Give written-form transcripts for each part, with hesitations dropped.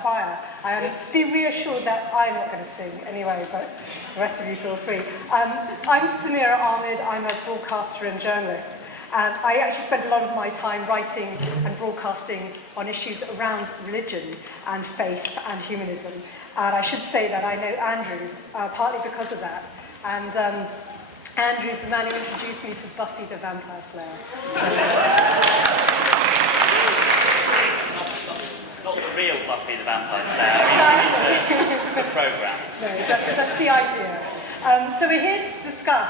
choir. I am still reassured that I'm not going to sing anyway, but the rest of you feel free. I'm Samira Ahmed. I'm a broadcaster and journalist. I actually spend a lot of my time writing and broadcasting on issues around religion and faith and humanism. And I should say that I know Andrew, partly because of that. And Andrew is the man who introduced me to Buffy the Vampire Slayer. Not the real Buffy the Vampire Slayer, the programme. No, that's the idea. So we're here to discuss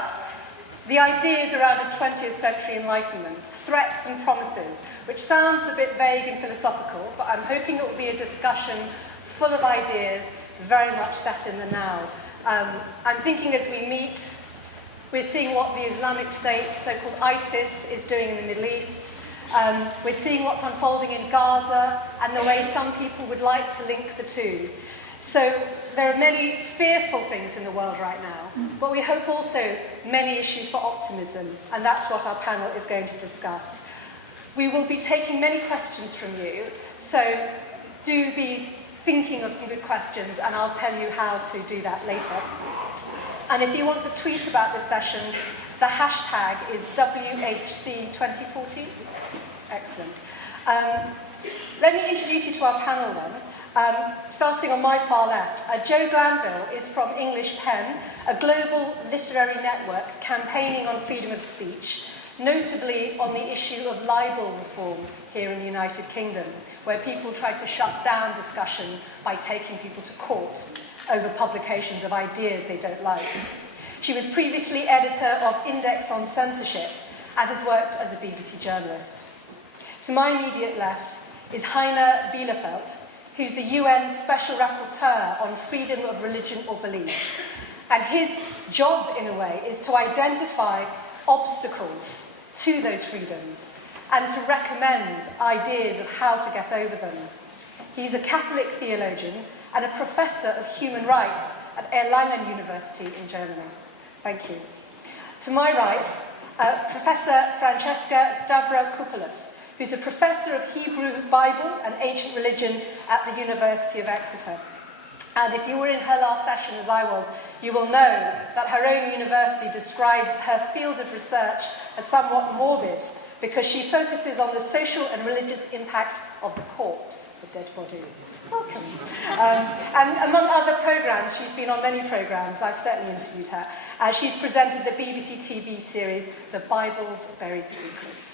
the ideas around the 20th century Enlightenment, threats and promises, which sounds a bit vague and philosophical, but I'm hoping it will be a discussion full of ideas, very much set in the now. I'm thinking as we meet, we're seeing what the Islamic State, so-called ISIS, is doing in the Middle East. We're seeing what's unfolding in Gaza and the way some people would like to link the two. So there are many fearful things in the world right now, but we hope also many issues for optimism, and that's what our panel is going to discuss. We will be taking many questions from you, so do be thinking of some good questions, and I'll tell you how to do that later. And if you want to tweet about this session, the hashtag is WHC2014. Excellent. Let me introduce you to our panel then. Starting on my far left, Jo Glanville is from English Pen, a global literary network campaigning on freedom of speech, notably on the issue of libel reform here in the United Kingdom, where people try to shut down discussion by taking people to court over publications of ideas they don't like. She was previously editor of Index on Censorship and has worked as a BBC journalist. To my immediate left is Heiner Bielefeldt, who's the UN Special Rapporteur on freedom of religion or belief. And his job, in a way, is to identify obstacles to those freedoms and to recommend ideas of how to get over them. He's a Catholic theologian and a professor of human rights at Erlangen University in Germany. Thank you. To my right, Professor Francesca Stavrakopoulou, who's a professor of Hebrew Bible and ancient religion at the University of Exeter. And if you were in her last session, as I was, you will know that her own university describes her field of research as somewhat morbid because she focuses on the social and religious impact of the corpse, the dead body. Welcome. And among other programmes, she's been on many programmes, I've certainly interviewed her, she's presented the BBC TV series, The Bible's Buried Secrets.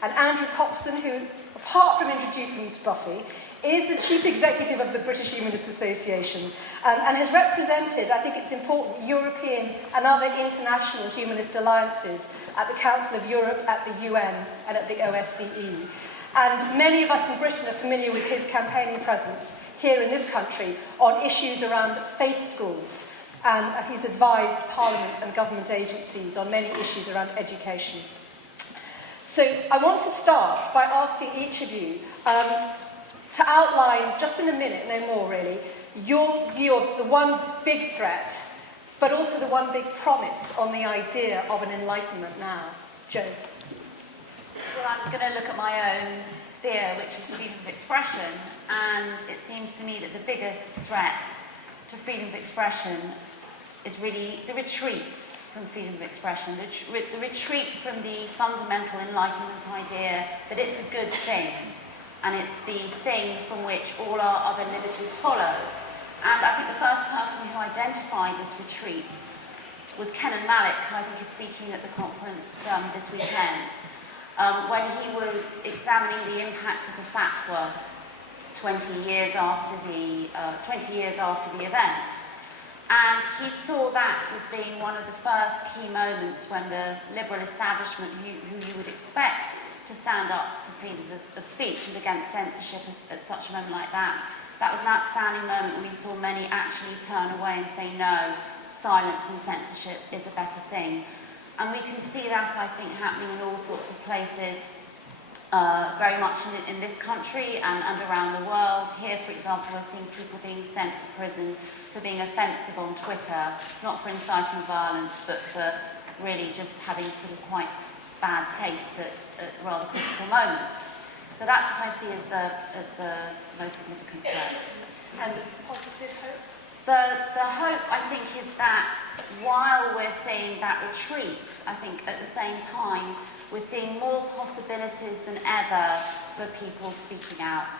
And Andrew Copson, who, apart from introducing you to Buffy, is the Chief Executive of the British Humanist Association and has represented, I think it's important, European and other international humanist alliances at the Council of Europe, at the UN and at the OSCE. And many of us in Britain are familiar with his campaigning presence here in this country on issues around faith schools. And he's advised Parliament and government agencies on many issues around education. So I want to start by asking each of you to outline, just in a minute, no more really, your view of the one big threat, but also the one big promise on the idea of an enlightenment now. Jo. Well, I'm going to look at my own sphere, which is freedom of expression, and it seems to me that the biggest threat to freedom of expression is really the retreat from freedom of expression, the retreat from the fundamental Enlightenment idea that it's a good thing, and it's the thing from which all our other liberties follow. And I think the first person who identified this retreat was Kenan Malik, who I think is speaking at the conference this weekend, when he was examining the impact of the fatwa 20 years after the event. And he saw that as being one of the first key moments when the liberal establishment, who you would expect to stand up for freedom of speech and against censorship at such a moment like that, that was an outstanding moment when we saw many actually turn away and say, no, silence and censorship is a better thing. And we can see that, I think, happening in all sorts of places, very much in this country and around the world. Here, for example, we're seeing people being sent to prison for being offensive on Twitter, not for inciting violence, but for really just having sort of quite bad taste at rather critical moments. So that's what I see as the most significant threat. And positive hope? The hope, I think, is that while we're seeing that retreat, I think at the same time we're seeing more possibilities than ever for people speaking out.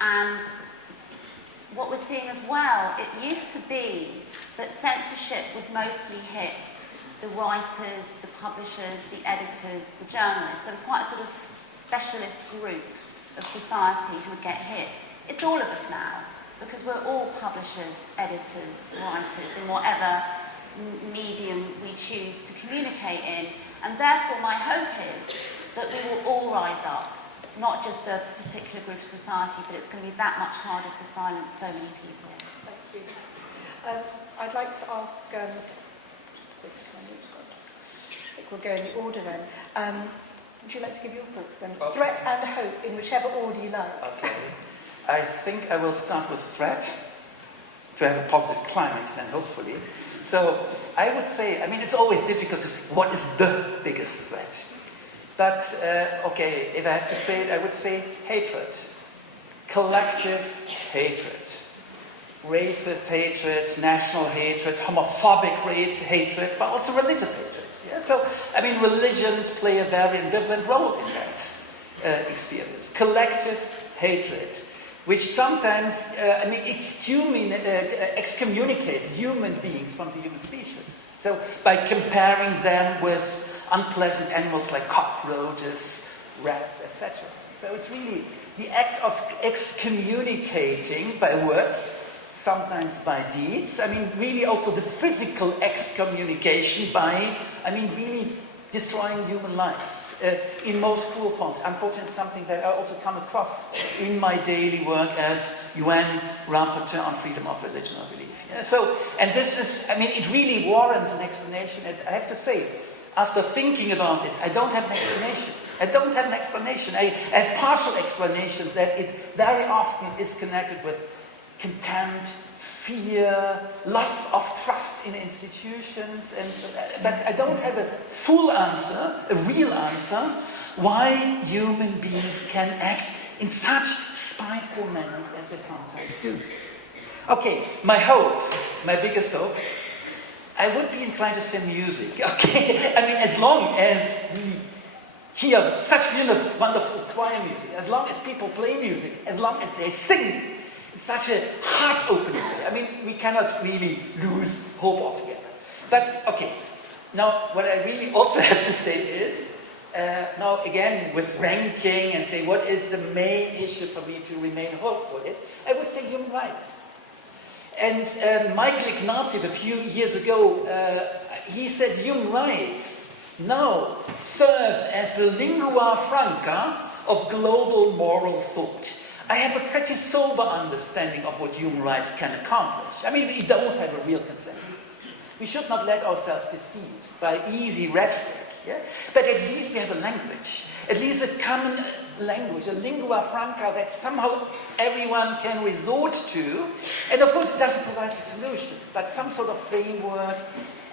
And what we're seeing as well, it used to be that censorship would mostly hit the writers, the publishers, the editors, the journalists. There was quite a sort of specialist group of society who would get hit. It's all of us now, because we're all publishers, editors, writers, in whatever medium we choose to communicate in. And therefore my hope is that we will all rise up, not just a particular group of society, but it's going to be that much harder to silence so many people. Thank you. I'd like to ask, I think we'll go in the order then. Would you like to give your thoughts then? Okay. Threat and hope, in whichever order you like. Okay. I think I will start with threat, to have a positive climax then, hopefully. So I would say, I mean, it's always difficult to say what is the biggest threat. But, okay, if I have to say it, I would say hatred. Collective hatred. Racist hatred, national hatred, homophobic hatred, but also religious hatred. Yeah? So, I mean, religions play a very ambivalent role in that experience. Collective hatred, which sometimes, excommunicates human beings from the human species. So, by comparing them with unpleasant animals like cockroaches, rats, etc. So, it's really the act of excommunicating by words, sometimes by deeds. I mean, really also the physical excommunication by, really destroying human lives in most cruel forms. Unfortunately, something that I also come across in my daily work as UN Rapporteur on freedom of religion or belief. Yeah? So, and this is, it really warrants an explanation. And I have to say, after thinking about this, I don't have an explanation. I have partial explanations that it very often is connected with contempt, fear, loss of trust in institutions, but I don't have a full answer, a real answer, why human beings can act in such spiteful manners as they sometimes do. Okay, my biggest hope, I would be inclined to say music, okay? as long as we hear such wonderful choir music, as long as people play music, as long as they sing, it's such a heart-opening way. We cannot really lose hope altogether. But, okay, now what I really also have to say is, now again, with ranking and say what is the main issue for me to remain hopeful is, I would say human rights. And Michael Ignatieff, a few years ago, he said human rights now serve as the lingua franca of global moral thought. I have a pretty sober understanding of what human rights can accomplish. We don't have a real consensus. We should not let ourselves deceive by easy rhetoric. Yeah? But at least we have a language. At least a common language, a lingua franca that somehow everyone can resort to. And of course it doesn't provide the solutions, but some sort of framework.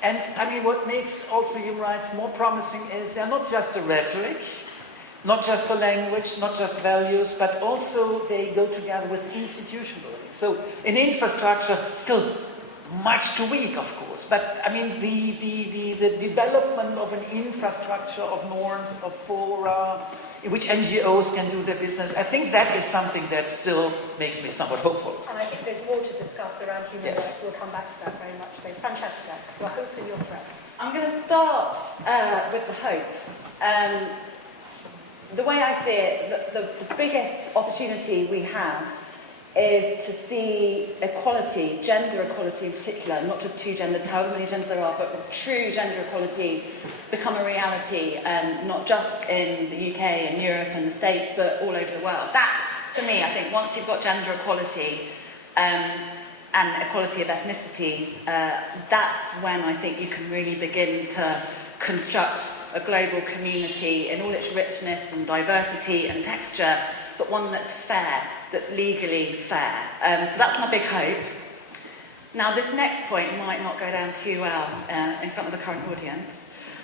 And what makes also human rights more promising is they're not just a rhetoric, not just a language, not just values, but also they go together with institution building. So in infrastructure, still much too weak, of course. But the development of an infrastructure of norms, of fora, in which NGOs can do their business, I think that is something that still makes me somewhat hopeful. And I think there's more to discuss around human rights. We'll come back to that very much. So, Francesca, your hope and your threat. I'm going to start with the hope. The way I see it, the biggest opportunity we have is to see equality, gender equality in particular, not just two genders, however many genders there are, but true gender equality become a reality, not just in the UK and Europe and the States, but all over the world. That, for me, I think, once you've got gender equality and equality of ethnicities, that's when I think you can really begin to construct a global community in all its richness and diversity and texture, but one that's fair, that's legally fair. So that's my big hope. Now, this next point might not go down too well in front of the current audience.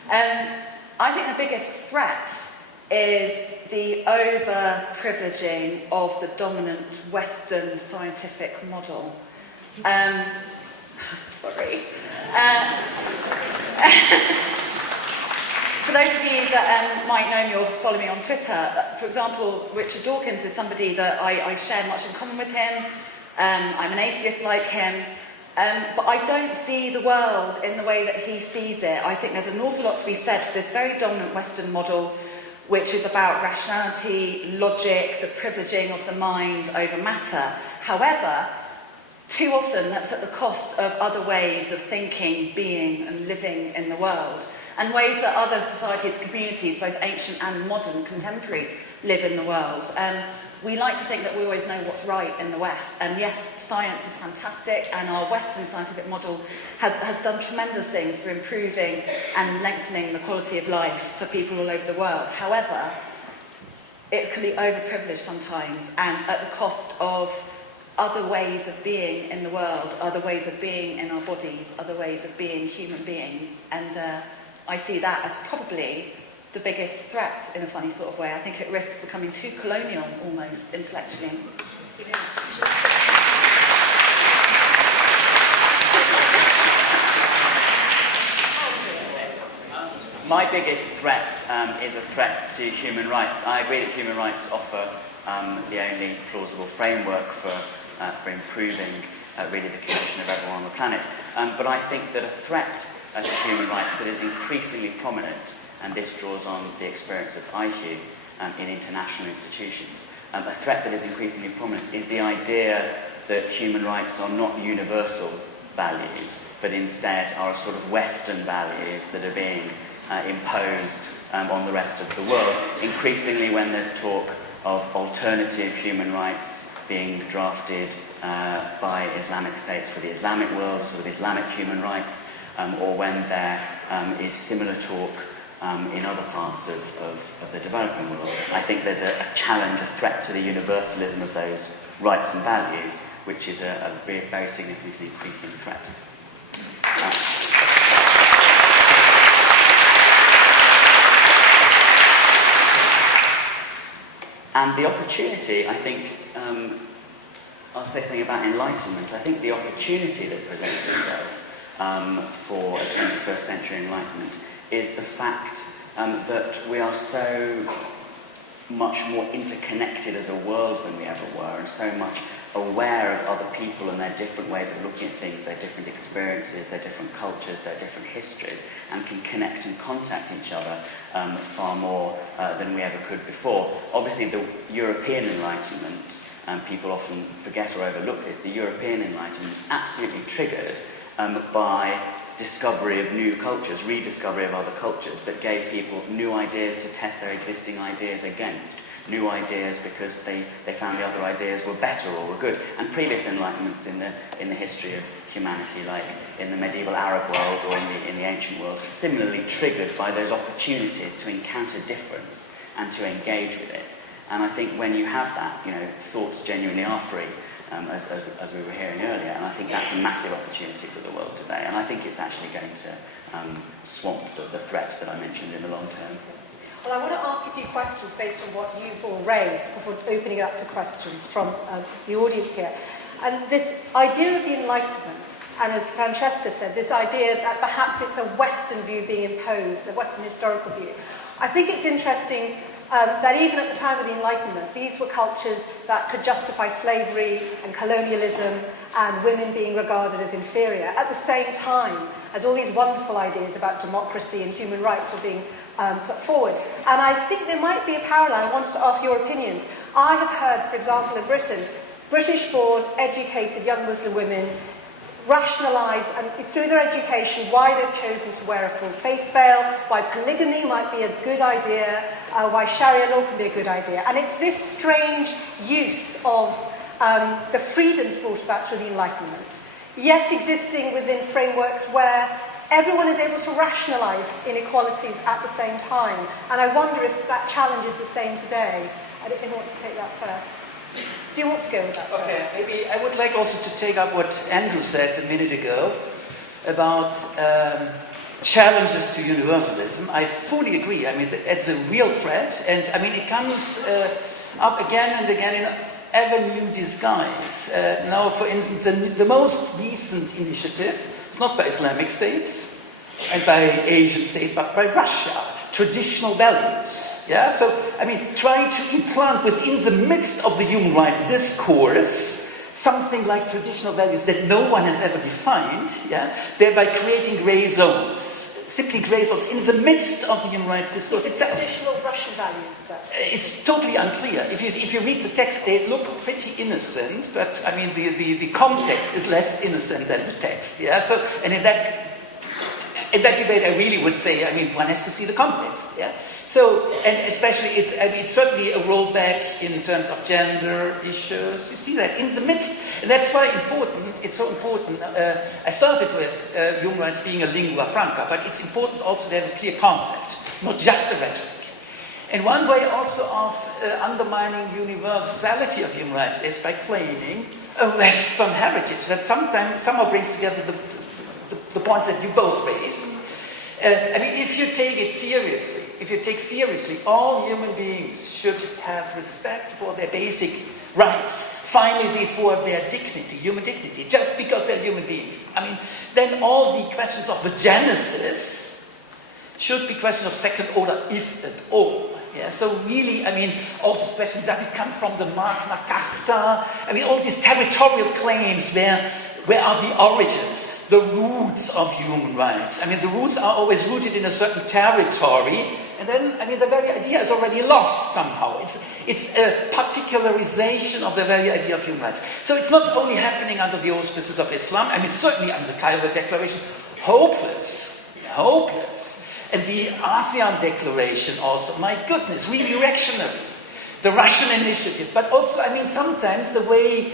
I think the biggest threat is the over-privileging of the dominant Western scientific model. Sorry. For those of you that might know me or follow me on Twitter, for example, Richard Dawkins is somebody that I share much in common with him. I'm an atheist like him. But I don't see the world in the way that he sees it. I think there's an awful lot to be said for this very dominant Western model, which is about rationality, logic, the privileging of the mind over matter. However, too often that's at the cost of other ways of thinking, being, and living in the world, and ways that other societies, communities, both ancient and modern, contemporary, live in the world. We like to think that we always know what's right in the West, and yes, science is fantastic, and our Western scientific model has done tremendous things for improving and lengthening the quality of life for people all over the world. However, it can be overprivileged sometimes, and at the cost of other ways of being in the world, other ways of being in our bodies, other ways of being human beings, and I see that as probably the biggest threat in a funny sort of way. I think it risks becoming too colonial, almost, intellectually. My biggest threat is a threat to human rights. I agree that human rights offer the only plausible framework for improving really the condition of everyone on the planet. But I think that a threat to human rights that is increasingly prominent, and this draws on the experience of IHU in international institutions, a threat that is increasingly prominent is the idea that human rights are not universal values, but instead are a sort of Western values that are being imposed on the rest of the world. Increasingly, when there's talk of alternative human rights being drafted by Islamic states for the Islamic world, sort of Islamic human rights, or when there is similar talk in other parts of the developing world, I think there's a challenge, a threat to the universalism of those rights and values, which is a very significantly increasing threat. And the opportunity, I think, I'll say something about Enlightenment. I think the opportunity that presents itself for a 21st century Enlightenment is the fact that we are so much more interconnected as a world than we ever were, and so much aware of other people and their different ways of looking at things, their different experiences, their different cultures, their different histories, and can connect and contact each other far more than we ever could before. Obviously, the European Enlightenment, and people often forget or overlook this, the European Enlightenment is absolutely triggered by discovery of new cultures, rediscovery of other cultures that gave people new ideas to test their existing ideas against. New ideas because they found the other ideas were better or were good. And previous enlightenments in the history of humanity, like in the medieval Arab world or in the ancient world, similarly triggered by those opportunities to encounter difference and to engage with it. And I think when you have that, thoughts genuinely are free, as we were hearing earlier, and I think that's a massive opportunity for the world today. And I think it's actually going to swamp the threat that I mentioned in the long term. Well, I want to ask a few questions based on what you've all raised before opening it up to questions from the audience here. And this idea of the Enlightenment, and as Francesca said, this idea that perhaps it's a Western view being imposed, a Western historical view. I think it's interesting that even at the time of the Enlightenment, these were cultures that could justify slavery and colonialism and women being regarded as inferior, at the same time as all these wonderful ideas about democracy and human rights were being put forward. And I think there might be a parallel. I wanted to ask your opinions. I have heard, for example, in Britain, British-born, educated young Muslim women rationalise, and through their education, why they've chosen to wear a full face veil, why polygamy might be a good idea, why Sharia law can be a good idea. And it's this strange use of the freedoms brought about through the Enlightenment, yet existing within frameworks where everyone is able to rationalise inequalities at the same time. And I wonder if that challenge is the same today. I don't know who wants to take that first. Do you want to go with that first? Okay, maybe I would like also to take up what Andrew said a minute ago about challenges to universalism. I fully agree. I mean, it's a real threat, and I mean, it comes up again and again in ever new disguise. Now, for instance, the most recent initiative, it's not by Islamic states and by Asian states, but by Russia. Traditional values. Yeah? So, I mean, trying to implant within the midst of the human rights discourse something like traditional values that no one has ever defined, yeah? Thereby creating grey zones. Simply grey zones in the midst of the human rights discourse itself. Traditional Russian values, though. It's totally unclear. If you read the text, they look pretty innocent, but I mean, the context is less innocent than the text. Yeah. So, and in that debate, I really would say, I mean, one has to see the context. Yeah. So, and especially, it's certainly a rollback in terms of gender issues. You see that in the midst, and that's why it's so important. I started with human rights being a lingua franca, but it's important also to have a clear concept, not just a rhetoric. And one way also of undermining universality of human rights is by claiming a Western heritage that somehow brings together the points that you both raised. I mean, if you take seriously, all human beings should have respect for their basic rights, finally for their dignity, human dignity, just because they're human beings. I mean, then all the questions of the Genesis should be questions of second order, if at all. Yeah, so really, I mean, all these questions, does it come from the Magna Carta? I mean, all these territorial claims, where are the origins? The roots of human rights. I mean, the roots are always rooted in a certain territory, and then, I mean, the very idea is already lost somehow. It's a particularization of the very idea of human rights. So it's not only happening under the auspices of Islam, I mean, certainly under the Cairo Declaration, hopeless. And the ASEAN Declaration also, my goodness, really reactionary. The Russian initiatives, but also, I mean, sometimes the way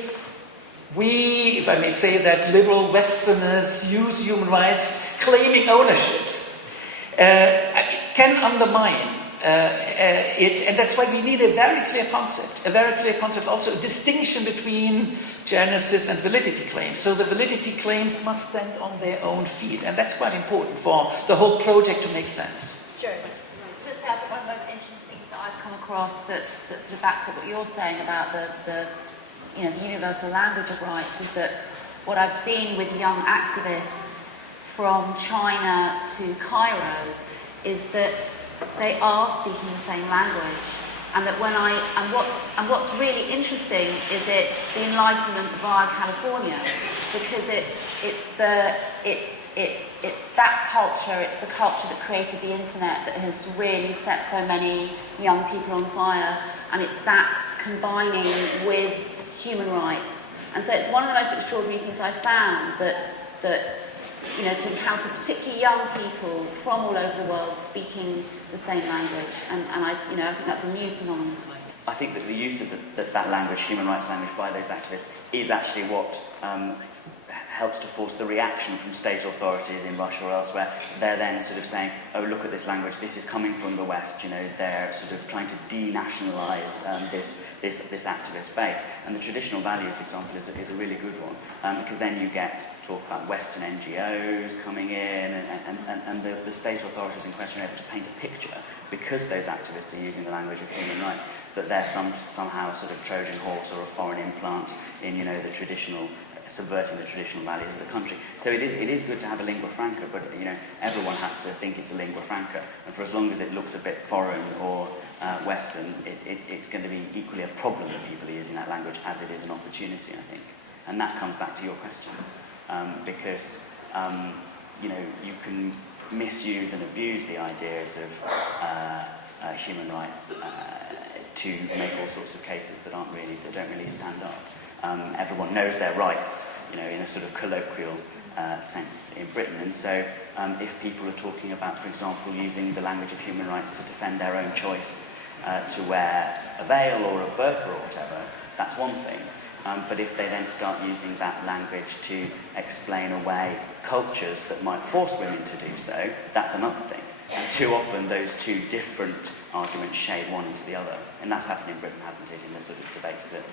we, if I may say that, liberal Westerners use human rights claiming ownerships can undermine it, and that's why we need a very clear concept, also a distinction between genesis and validity claims. So the validity claims must stand on their own feet, and that's quite important for the whole project to make sense. Joe. Just one of the most interesting things that I've come across that sort of backs up what you're saying about the universal language of rights is that what I've seen with young activists from China to Cairo is that they are speaking the same language, and that what's really interesting is it's the Enlightenment via California, because it's that culture, it's the culture that created the internet that has really set so many young people on fire, and it's that combining with human rights. And so it's one of the most extraordinary things I found that to encounter particularly young people from all over the world speaking the same language, and I think that's a new phenomenon. I think that the use of that language, human rights language, by those activists is actually what helps to force the reaction from state authorities in Russia or elsewhere. They're then sort of saying, oh, look at this language, this is coming from the West, they're sort of trying to denationalise this activist base. And the traditional values example is a really good one, because then you get talk about Western NGOs coming in, and the state authorities in question are able to paint a picture, because those activists are using the language of human rights, that they're somehow sort of Trojan horse or a foreign implant in, the traditional, subverting the traditional values of the country. So it is good to have a lingua franca, but everyone has to think it's a lingua franca, and for as long as it looks a bit foreign or Western, it's going to be equally a problem that people are using that language as it is an opportunity, I think. And that comes back to your question, because you can misuse and abuse the ideas of human rights to make all sorts of cases that don't really stand up. Everyone knows their rights, in a sort of colloquial sense in Britain. And so if people are talking about, for example, using the language of human rights to defend their own choice to wear a veil or a burqa or whatever, that's one thing. But if they then start using that language to explain away cultures that might force women to do so, that's another thing. And too often those two different arguments shade one into the other. And that's happened in Britain, hasn't it, in the sort of debates that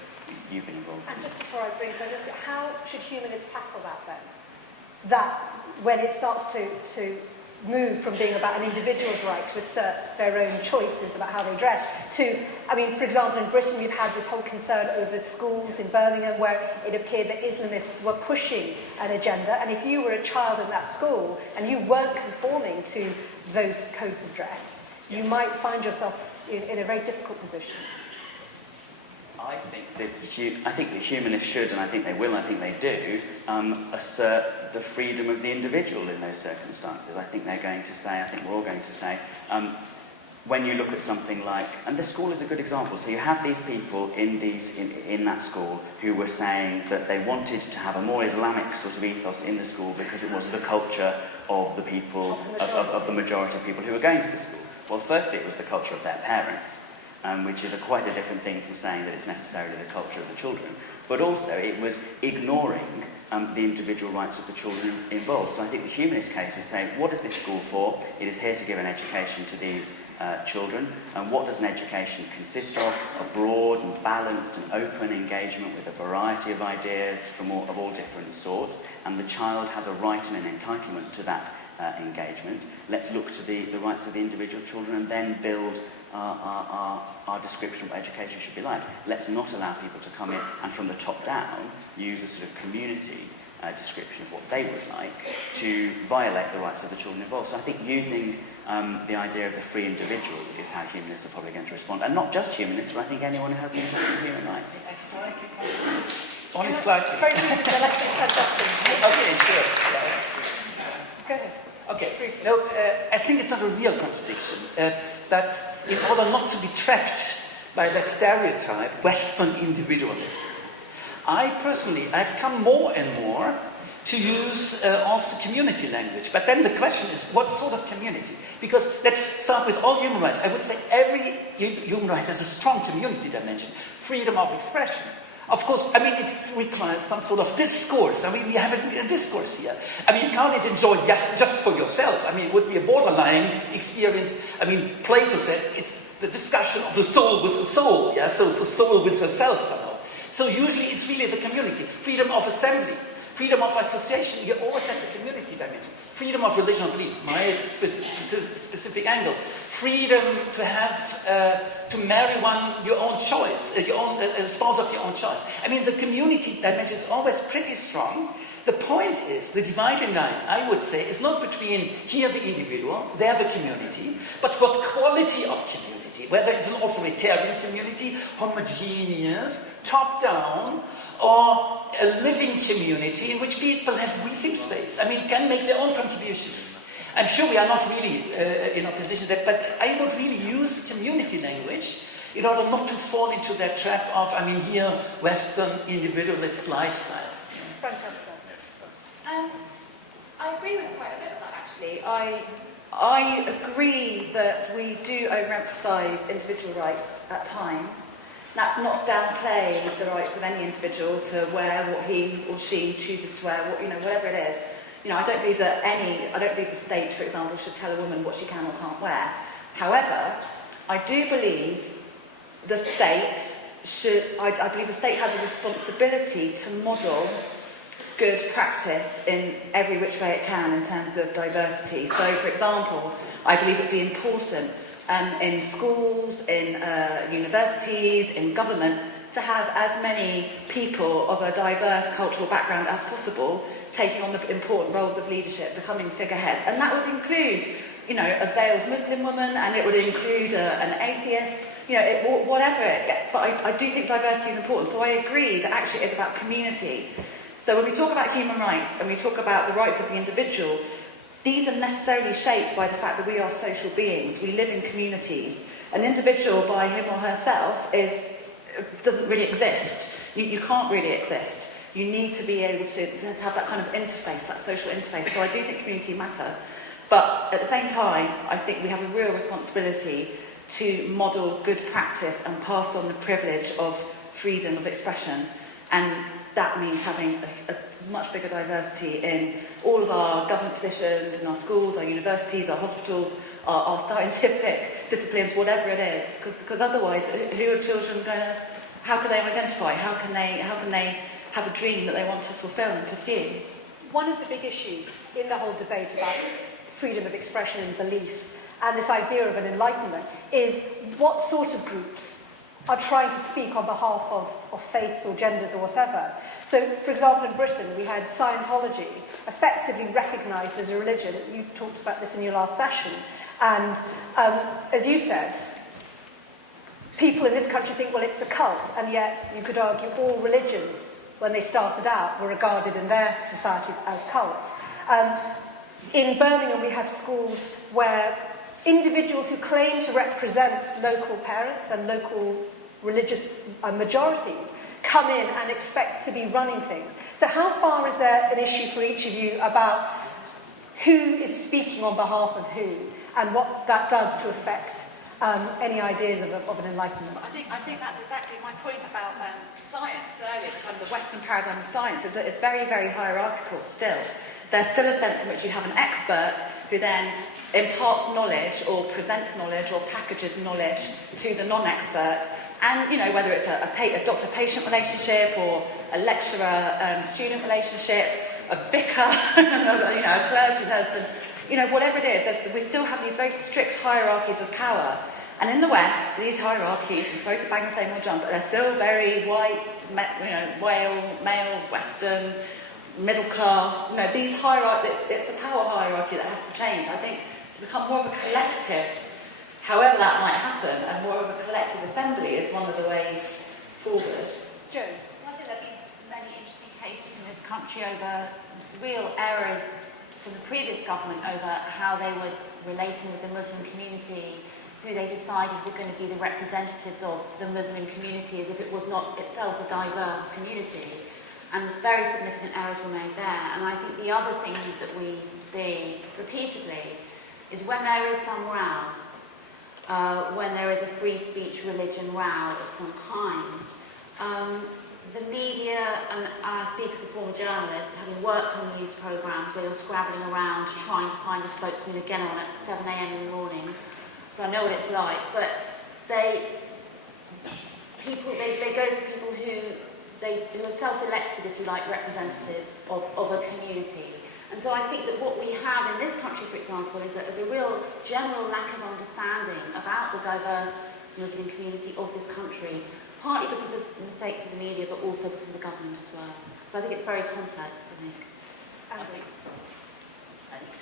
you've been involved in. And just before I bring it, how should humanists tackle that then? That when it starts to moved from being about an individual's right to assert their own choices about how they dress to, I mean, for example, in Britain we've had this whole concern over schools in Birmingham where it appeared that Islamists were pushing an agenda, and if you were a child in that school and you weren't conforming to those codes of dress, you might find yourself in a very difficult position. I think that humanists should, and I think they will, and I think they do, assert the freedom of the individual in those circumstances. I think they're going to say, I think we're all going to say, when you look at something like, and the school is a good example, so you have these people in that school who were saying that they wanted to have a more Islamic sort of ethos in the school because it was the culture of the people, of the majority of people who were going to the school. Well, firstly, it was the culture of their parents, which is quite a different thing from saying that it's necessarily the culture of the children. But also, it was ignoring the individual rights of the children involved. So I think the humanist case would say, what is this school for? It is here to give an education to these children. And what does an education consist of? A broad and balanced and open engagement with a variety of ideas of all different sorts. And the child has a right and an entitlement to that engagement. Let's look to the rights of the individual children and then build our description of what education should be like. Let's not allow people to come in and from the top down use a sort of community description of what they would like to violate the rights of the children involved. So I think using the idea of the free individual is how humanists are probably going to respond. And not just humanists, but I think anyone who has an interest in human rights. Only slightly. Very briefly, I'd like to add something. Okay, sure. Go ahead. Okay, no, I think it's not a real contradiction. That in order not to be trapped by that stereotype, Western individualist, I've come more and more to use also community language. But then the question is, what sort of community? Because let's start with all human rights. I would say every human right has a strong community dimension. Freedom of expression. Of course, I mean, it requires some sort of discourse. I mean, we have a discourse here. I mean, you can't enjoy just for yourself. I mean, it would be a borderline experience. I mean, Plato said it's the discussion of the soul with the soul. Yeah, so the soul with herself somehow. So usually it's really the community. Freedom of assembly, freedom of association. You always have the community dimension. Freedom of religion and belief, my specific angle. Freedom to have, to marry your own choice, your own spouse of your own choice. I mean, the community dimension is always pretty strong. The point is, the dividing line, I would say, is not between here the individual, there the community, but what quality of community, whether it's an authoritarian community, homogeneous, top-down, or a living community in which people have breathing space. I mean, can make their own contributions. I'm sure we are not really in opposition to that, but I would really use community language in order not to fall into that trap of, I mean, here, Western individualist lifestyle. Francesca. I agree with quite a bit of that, actually. I agree that we do overemphasise individual rights at times. That's not to downplay the rights of any individual to wear what he or she chooses to wear, whatever it is. I don't believe the state, for example, should tell a woman what she can or can't wear. However, I do believe the state I believe the state has a responsibility to model good practice in every which way it can in terms of diversity. So, for example, I believe it would be important in schools, in universities, in government, to have as many people of a diverse cultural background as possible taking on the important roles of leadership, becoming figureheads. And that would include, a veiled Muslim woman, and it would include an atheist, whatever. But I do think diversity is important. So I agree that actually it's about community. So when we talk about human rights and we talk about the rights of the individual, these are necessarily shaped by the fact that we are social beings. We live in communities. An individual by him or herself doesn't really exist. You can't really exist. You need to be able to have that kind of interface, that social interface. So I do think community matter. But at the same time, I think we have a real responsibility to model good practice and pass on the privilege of freedom of expression. And that means having a much bigger diversity in all of our government positions, in our schools, our universities, our hospitals, our scientific disciplines, whatever it is. Because otherwise, who are children going to, how can they identify? How can they have a dream that they want to fulfill and pursue? One of the big issues in the whole debate about freedom of expression and belief and this idea of an enlightenment is what sort of groups are trying to speak on behalf of faiths or genders or whatever. So, for example, in Britain, we had Scientology effectively recognised as a religion. You talked about this in your last session. And as you said, people in this country think, well, it's a cult, and yet you could argue all religions, when they started out, were regarded in their societies as cults. In Birmingham, we have schools where individuals who claim to represent local parents and local religious majorities come in and expect to be running things. So how far is there an issue for each of you about who is speaking on behalf of who and what that does to affect any ideas of an enlightenment? I think that's exactly my point about science earlier, the kind of the Western paradigm of science, is that it's very, very hierarchical still. There's still a sense in which you have an expert who then imparts knowledge or presents knowledge or packages knowledge to the non-expert. And, you know, whether it's a doctor-patient relationship or a lecturer-student relationship, a vicar, you know, a clergy person, you know, whatever it is, we still have these very strict hierarchies of power. And in the West, these hierarchies, I'm sorry to bang the same old drum, but they're still very white, you know, male, Western, middle class. You know, these hierarchies, it's a power hierarchy that has to change. I think to become more of a collective, however that might happen, and more of a collective assembly is one of the ways forward. Jo? I think there have been many interesting cases in this country over real errors from the previous government over how they were relating with the Muslim community, who they decided were going to be the representatives of the Muslim community as if it was not itself a diverse community. And very significant errors were made there. And I think the other thing that we see repeatedly is when there is some row, when there is a free speech religion row of some kind, the media, and I speak as a former journalist, having worked on news programmes where you're scrabbling around trying to find a spokesman again on at 7 a.m. in the morning, so I know what it's like, but they go for people who are self-elected, if you like, representatives of a community. And so I think that what we have in this country, for example, is a real general lack of understanding about the diverse Muslim community of this country, partly because of mistakes of the media, but also because of the government as well. So I think it's very complex, I think.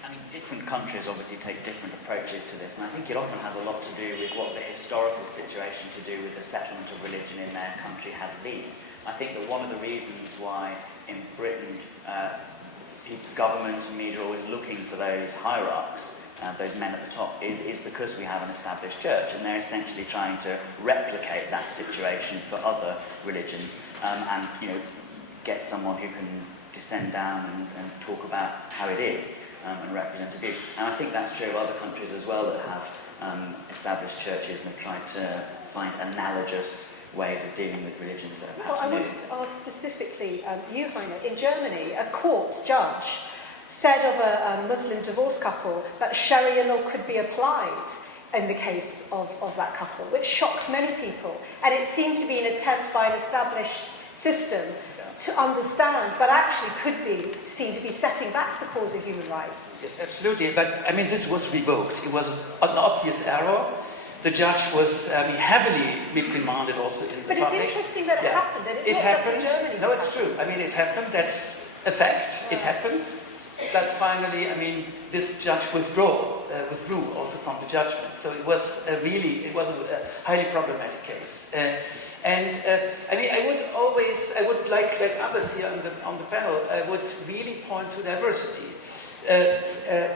I mean, different countries obviously take different approaches to this, and I think it often has a lot to do with what the historical situation to do with the settlement of religion in their country has been. I think that one of the reasons why in Britain government and media are always looking for those hierarchs, those men at the top, is because we have an established church, and they're essentially trying to replicate that situation for other religions, and, you know, get someone who can descend down and talk about how it is, and represent a view. And I think that's true of other countries as well that have established churches and have tried to find analogous ways of dealing with religions that are perhaps Well, I wanted to ask specifically, you, Heiner, in Germany, a court judge said of a Muslim divorced couple that Sharia law could be applied in the case of that couple, which shocked many people. And it seemed to be an attempt by an established system to understand, but actually could be seen to be setting back the cause of human rights. Yes, absolutely. But, I mean, this was revoked. It was an obvious error. The judge was heavily reprimanded also in the But public. it's interesting that it happened, and it's it not happened. just in Germany. No, it's true. I mean, it happened. That's a fact. It happened. But finally, I mean, this judge withdrew also from the judgment. So it was a highly problematic case. I mean, I would like others here on the panel, I would really point to diversity.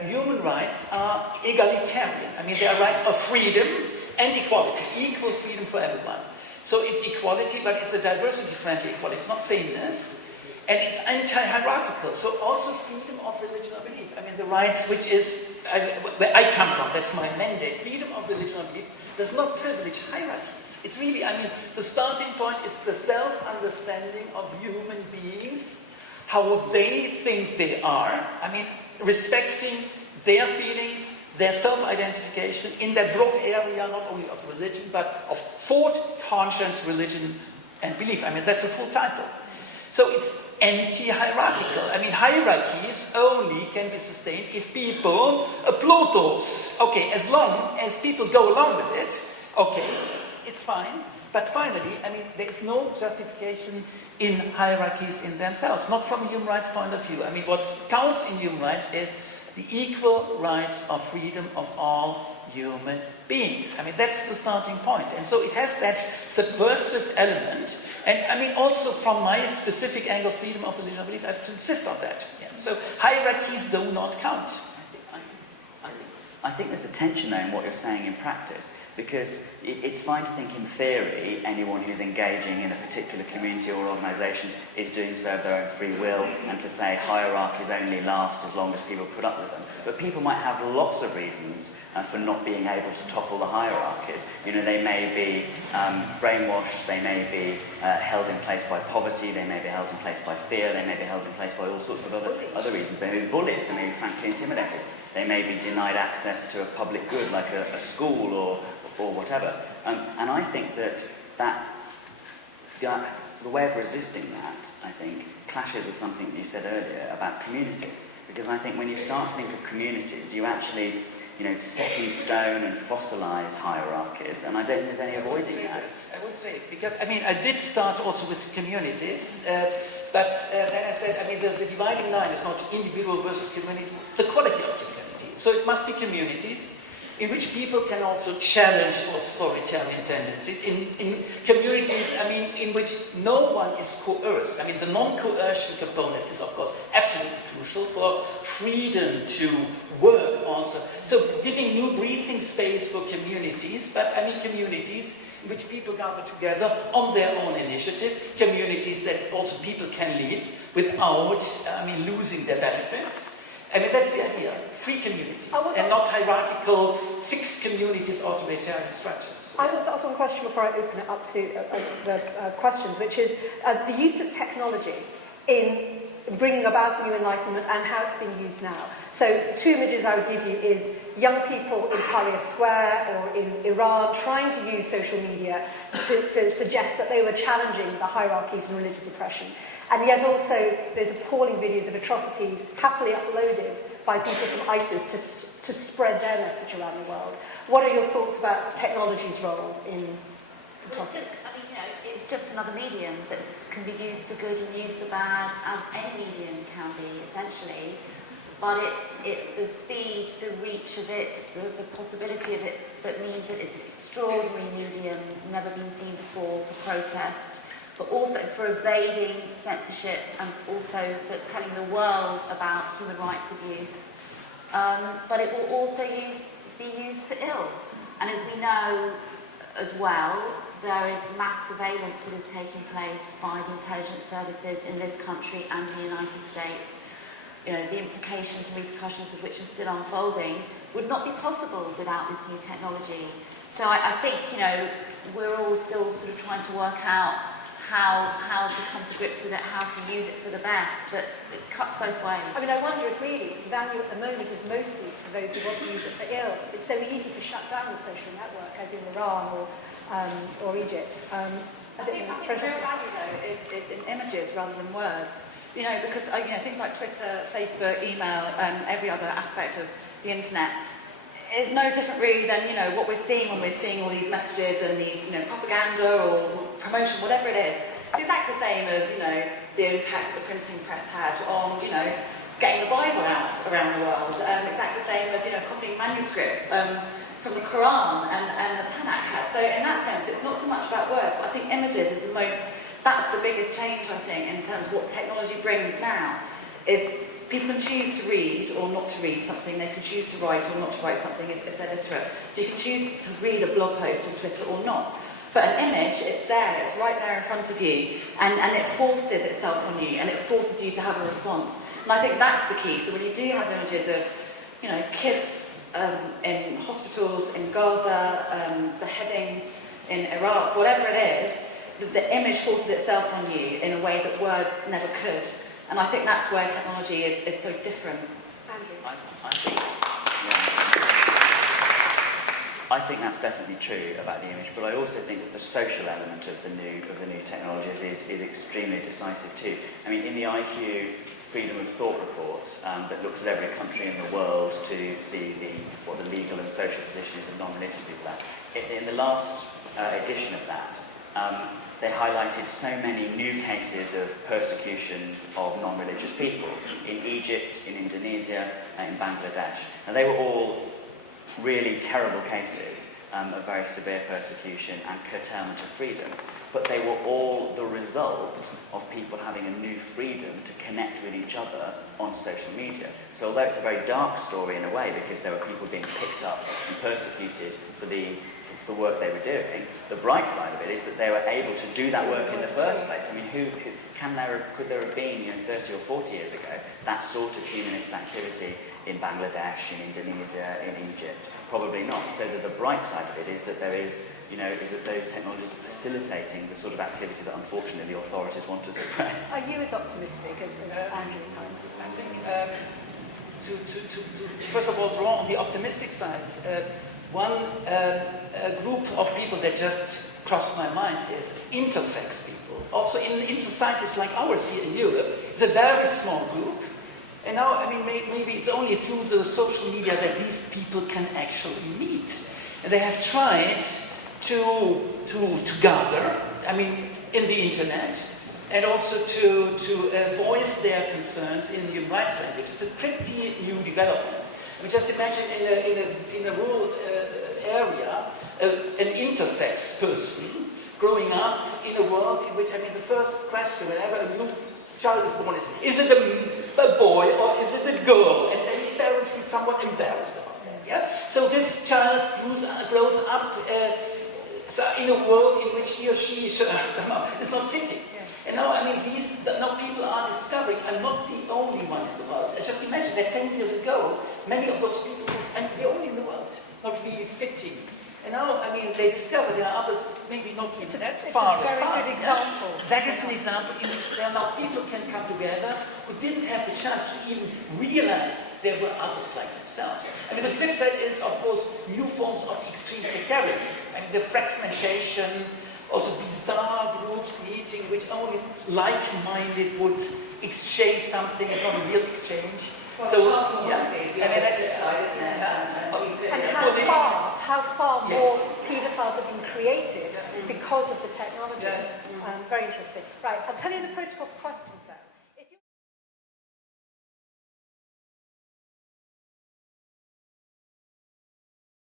Human rights are egalitarian. I mean, they are rights of freedom and equality, equal freedom for everyone. So it's equality, but it's a diversity-friendly equality. It's not sameness, and it's anti-hierarchical. So also freedom of religion or belief. I mean, the rights, which is where I come from, that's my mandate. Freedom of religion or belief does not privilege hierarchies. It's really, I mean, the starting point is the self-understanding of human beings, how they think they are. I mean, respecting their feelings, their self-identification in that broad area, not only of religion, but of thought, conscience, religion, and belief. I mean, that's a full title. So it's anti-hierarchical. I mean, hierarchies only can be sustained if people applaud those. Okay, as long as people go along with it, okay, it's fine. But finally, I mean, there is no justification in hierarchies in themselves, not from a human rights point of view. I mean, what counts in human rights is the equal rights of freedom of all human beings. I mean, that's the starting point. And so it has that subversive element. And I mean, also from my specific angle, freedom of religion, I believe I have to insist on that. Yeah. So hierarchies do not count. I think there's a tension there in what you're saying in practice, because it's fine to think in theory anyone who's engaging in a particular community or organisation is doing so of their own free will, and to say hierarchies only last as long as people put up with them. But people might have lots of reasons for not being able to topple the hierarchies. You know, they may be brainwashed, they may be held in place by poverty, they may be held in place by fear, they may be held in place by all sorts of other reasons. They may be bullied, they may be frankly intimidated. They may be denied access to a public good like a school or whatever. And I think that the way of resisting that, I think, clashes with something that you said earlier about communities. Because I think when you start to think of communities, you actually, set in stone and fossilise hierarchies, and I don't think there's any avoiding that. I would say, because, I mean, I did start also with communities, but then I said, I mean, the dividing line is not individual versus community, the quality of community. So it must be communities in which people can also challenge authoritarian tendencies, in communities, I mean, in which no one is coerced. I mean, the non-coercion component is, of course, absolutely crucial for freedom to work also. So giving new breathing space for communities, but I mean communities in which people gather together on their own initiative, communities that also people can live without, losing their benefits. I mean, that's the idea. Free communities, and not hierarchical, fixed communities, authoritarian structures. I want to ask one question before I open it up to the questions, which is the use of technology in bringing about a new enlightenment and how it's being used now. So the two images I would give you is young people in Tahrir Square or in Iran trying to use social media to suggest that they were challenging the hierarchies and religious oppression. And yet also there's appalling videos of atrocities happily uploaded by people from ISIS to spread their message around the world. What are your thoughts about technology's role in the topic? It's just another medium that can be used for good and used for bad, as any medium can be, essentially. But it's the speed, the reach of it, the possibility of it that means that it's an extraordinary medium, never been seen before, for protest, but also for evading censorship and also for telling the world about human rights abuse. But it will also be used for ill. And as we know as well, there is mass surveillance that is taking place by the intelligence services in this country and the United States. The implications and repercussions of which are still unfolding would not be possible without this new technology. So I think, we're all still sort of trying to work out how to come to grips with it, how to use it for the best, but it cuts both ways. I mean, I wonder if really its value at the moment is mostly to those who want to use it for ill. It's so easy to shut down the social network, as in Iran or Egypt. I think the real value, though, is in images rather than words. Because things like Twitter, Facebook, email, every other aspect of the internet is no different really than what we're seeing when we're seeing all these messages and these propaganda or promotion, whatever it is. It's exactly the same as the impact that the printing press had on getting the Bible out around the world. Exactly the same as copying manuscripts from the Quran and the Tanakh had. So in that sense, it's not so much about words, but I think images is that's the biggest change, I think, in terms of what technology brings now, is people can choose to read or not to read something, they can choose to write or not to write something if they're literate. So you can choose to read a blog post on Twitter or not. But an image, it's there, it's right there in front of you, and it forces itself on you, and it forces you to have a response. And I think that's the key. So when you do have images of, kids in hospitals, in Gaza, beheadings in Iraq, whatever it is, the image forces itself on you in a way that words never could. And I think that's where technology is so different. I think, I think that's definitely true about the image, but I also think that the social element of the new technologies is extremely decisive too. I mean, in the IQ Freedom of Thought report that looks at every country in the world to see what the legal and social position is of non-religious people, in the last edition of that, they highlighted so many new cases of persecution of non-religious people in Egypt, in Indonesia, in Bangladesh. And they were all really terrible cases of very severe persecution and curtailment of freedom, but they were all the result of people having a new freedom to connect with each other on social media. So although it's a very dark story in a way, because there were people being picked up and persecuted for the work they were doing, the bright side of it is that they were able to do that work in the first place. I mean, could there have been, 30 or 40 years ago, that sort of humanist activity in Bangladesh, in Indonesia, in Egypt? Probably not. So that the bright side of it is that there is, is that those technologies are facilitating the sort of activity that unfortunately the authorities want to suppress. Are you as optimistic as Andrew is? I think to first of all draw on the optimistic side, one group of people that just crossed my mind is intersex people. Also in societies like ours here in Europe, it's a very small group. And now, I mean, maybe it's only through the social media that these people can actually meet. And they have tried to gather, I mean, in the internet, and also to voice their concerns in human rights language. It's a pretty new development. I mean, just imagine in a rural area, an intersex person growing up in a world in which, I mean, the first question whenever a new child is born is it a boy or is it a girl? And parents feel somewhat embarrassed about that. Yeah? So this child grows up in a world in which he or she somehow is not fitting. And now, I mean, now people are discovering I'm not the only one in the world. And just imagine that 10 years ago, many of those people, and the only in the world, not really fitting. And now, I mean, they discover there are others, maybe not even that far apart. It's a very good example. That is an example in which there are now people can come together who didn't have the chance to even realize there were others like themselves. I mean, the flip side is, of course, new forms of extreme sectarianism. I mean, the fragmentation, also bizarre groups meeting, which only like-minded would exchange something. It's not a real exchange. Well, so, yeah, and that's side, isn't it? And how far more paedophiles have been created because of the technology. Very interesting. Right, I'll tell you the political questions.